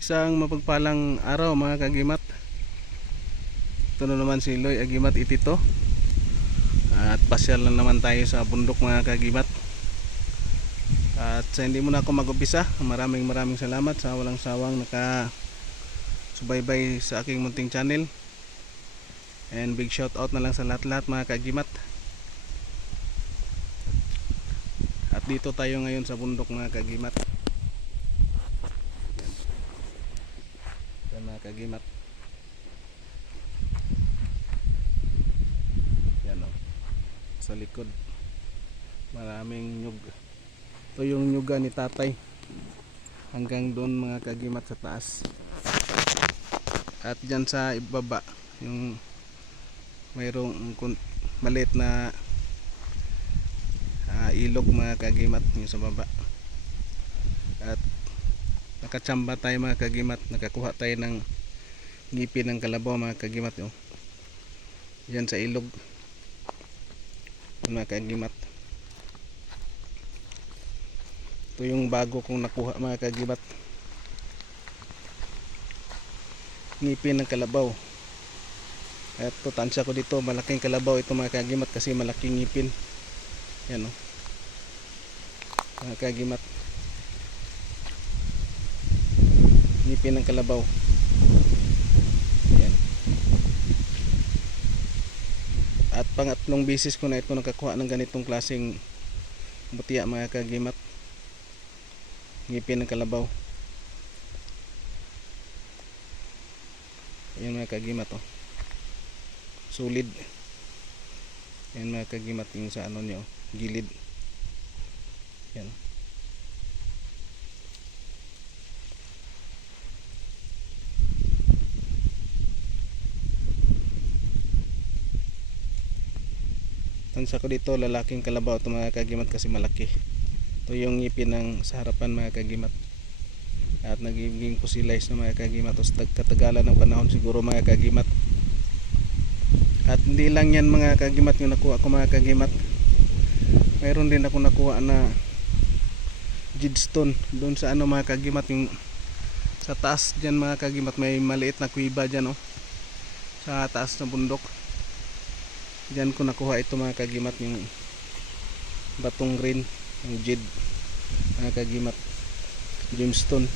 Isang mapagpalang araw mga kagimat. Ito na naman si Loy Agimat Itito. At pasyal lang naman tayo sa bundok mga kagimat. At sa hindi mo na ako mag-umpisa, maraming salamat sa walang sawang nakasubaybay sa aking munting channel. And big shout out na lang sa lahat-lahat mga kagimat. At dito tayo ngayon sa bundok mga kagimat. Yan mga kagimat. Yan o, sa likod maraming nyug. Ito yung nyuga ni tatay hanggang doon mga kagimat sa taas. At dyan sa ibaba yung mayroong maliit na ilog mga kagimat yung sa baba. At nakatsamba tayo mga kagimat, nakakuha tayo ng ngipin ng kalabaw mga kagimat oh. Yan sa ilog mga kagimat. Ito yung bago kong nakuha mga kagimat, ngipin ng kalabaw. At tansya ko dito, malaking kalabaw ito mga kagimat kasi malaking ngipin. Yan o mga kagimat, ngipin ng kalabaw. Yan. At pangatlong bisis ko na ito nakakuha ng ganitong klaseng butiya mga kagimat, ngipin ng kalabaw. Yan mga kagimat oh, solid. Yan mga kagimat yung sa ano nyo, gilid. Yan. Tansya ko dito lalaking kalabaw ito mga kagimat kasi malaki. Ito yung ngipin ng sa harapan mga kagimat. At nagiging fossilized na mga kagimat. Tapos katagalan ng panahon siguro mga kagimat. At hindi lang yan mga kagimat yung nakuha ko mga kagimat. Mayroon din ako nakuha na jadestone doon sa ano mga kagimat, yung sa taas dyan mga kagimat. May maliit na kuiba dyan oh, sa taas na bundok. Dyan ko nakuha ito mga kagimat, yung batong green, yung jade mga kagimat, gemstone.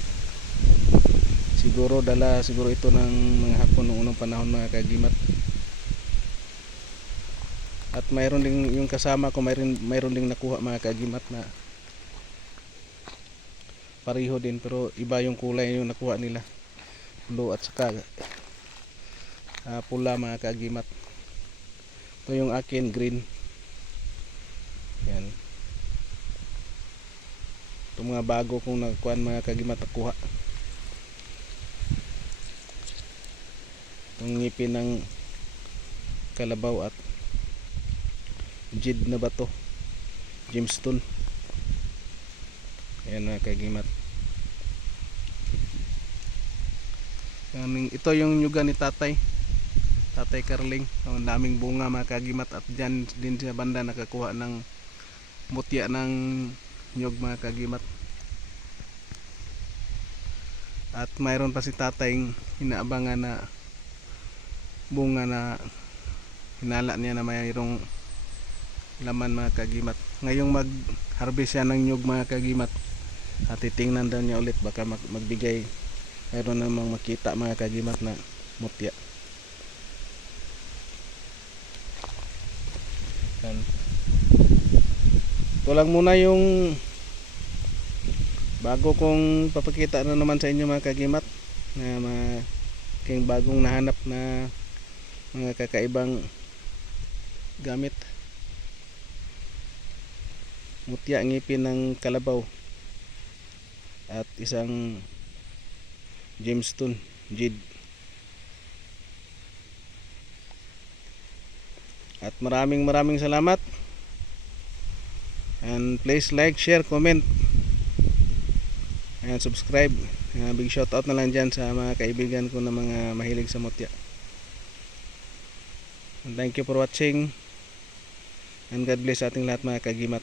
Siguro dala siguro ito ng mga Hapon noong unang panahon mga kagimat. At mayroon ding yung kasama ko, mayroon ding nakuha mga kagimat na pareho din pero iba yung kulay yung nakuha nila, blue at saka pula mga kagimat. Ito yung akin green. Yan. Ito mga bago kong nakuha mga kagimat nakuha. Itong ngipin ng kalabaw at jade na bato, gemstone. Ayan mga kagimat. Ito yung nyuga ni tatay Carling. Ang daming bunga mga kagimat. At dyan din sa banda nakakuha ng mutya ng nyug mga kagimat. At mayroon pa si tatay inaabangan na bunga na hinala niya na mayroong laman mga kagimat. Ngayong mag harvest siya ng nyug mga kagimat. At titingnan daw niya ulit, baka magbigay, mayroon namang makita mga kagimat na mutya. Yan. Ito lang muna yung bago kong papakita na naman sa inyo mga kagimat, na aking bagong nahanap na mga kakaibang gamit. Mutya, ngipin ng kalabaw at isang gemstone, jade. At maraming salamat. And please like, share, comment and subscribe. Big shout out na lang dyan sa mga kaibigan ko na mga mahilig sa mutya. And thank you for watching, and God bless ating lahat mga kagimat.